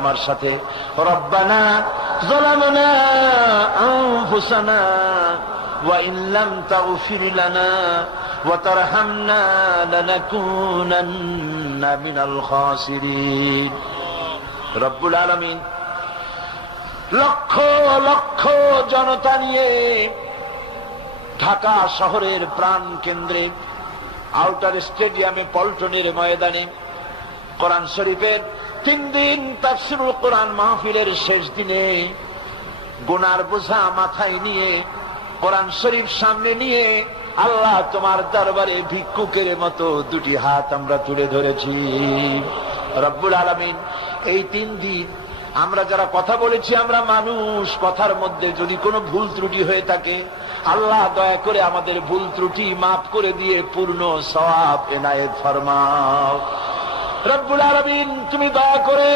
আমার সাথে রব্বানা যালামনা আনফুসানা ওয়া ইন লাম তাগফির লানা ওয়া তারহামনা লানাকুনান্না মিনাল খাসিরিন। রব্বুল আলামিন লক্ষ লক্ষ জনতা নিয়ে ঢাকা শহরের প্রাণ কেন্দ্রে আউটার স্টেডিয়ামে পল্টনের ময়দানে কোরআন শরীফের 3 দিন তাফসীরুল কোরআন মাহফিলের শেষ দিনে গুনার বোঝা মাথায় নিয়ে কোরআন শরীফ সামনে নিয়ে আল্লাহ তোমার দরবারে ভিক্ষুকের মতো দুটি হাত আমরা তুলে ধরেছি। রব্বুল আলামিন এই 3 দিন আমরা যারা কথা বলেছি, আমরা মানুষ, কথার মধ্যে যদি কোনো ভুল ত্রুটি হয়ে থাকে আল্লাহ দয়া করে আমাদের ভুল ত্রুটি মাফ করে দিয়ে পূর্ণ সওয়াব এনায়েত ফরমাও। রব্বুল আলামিন তুমি দয়া করে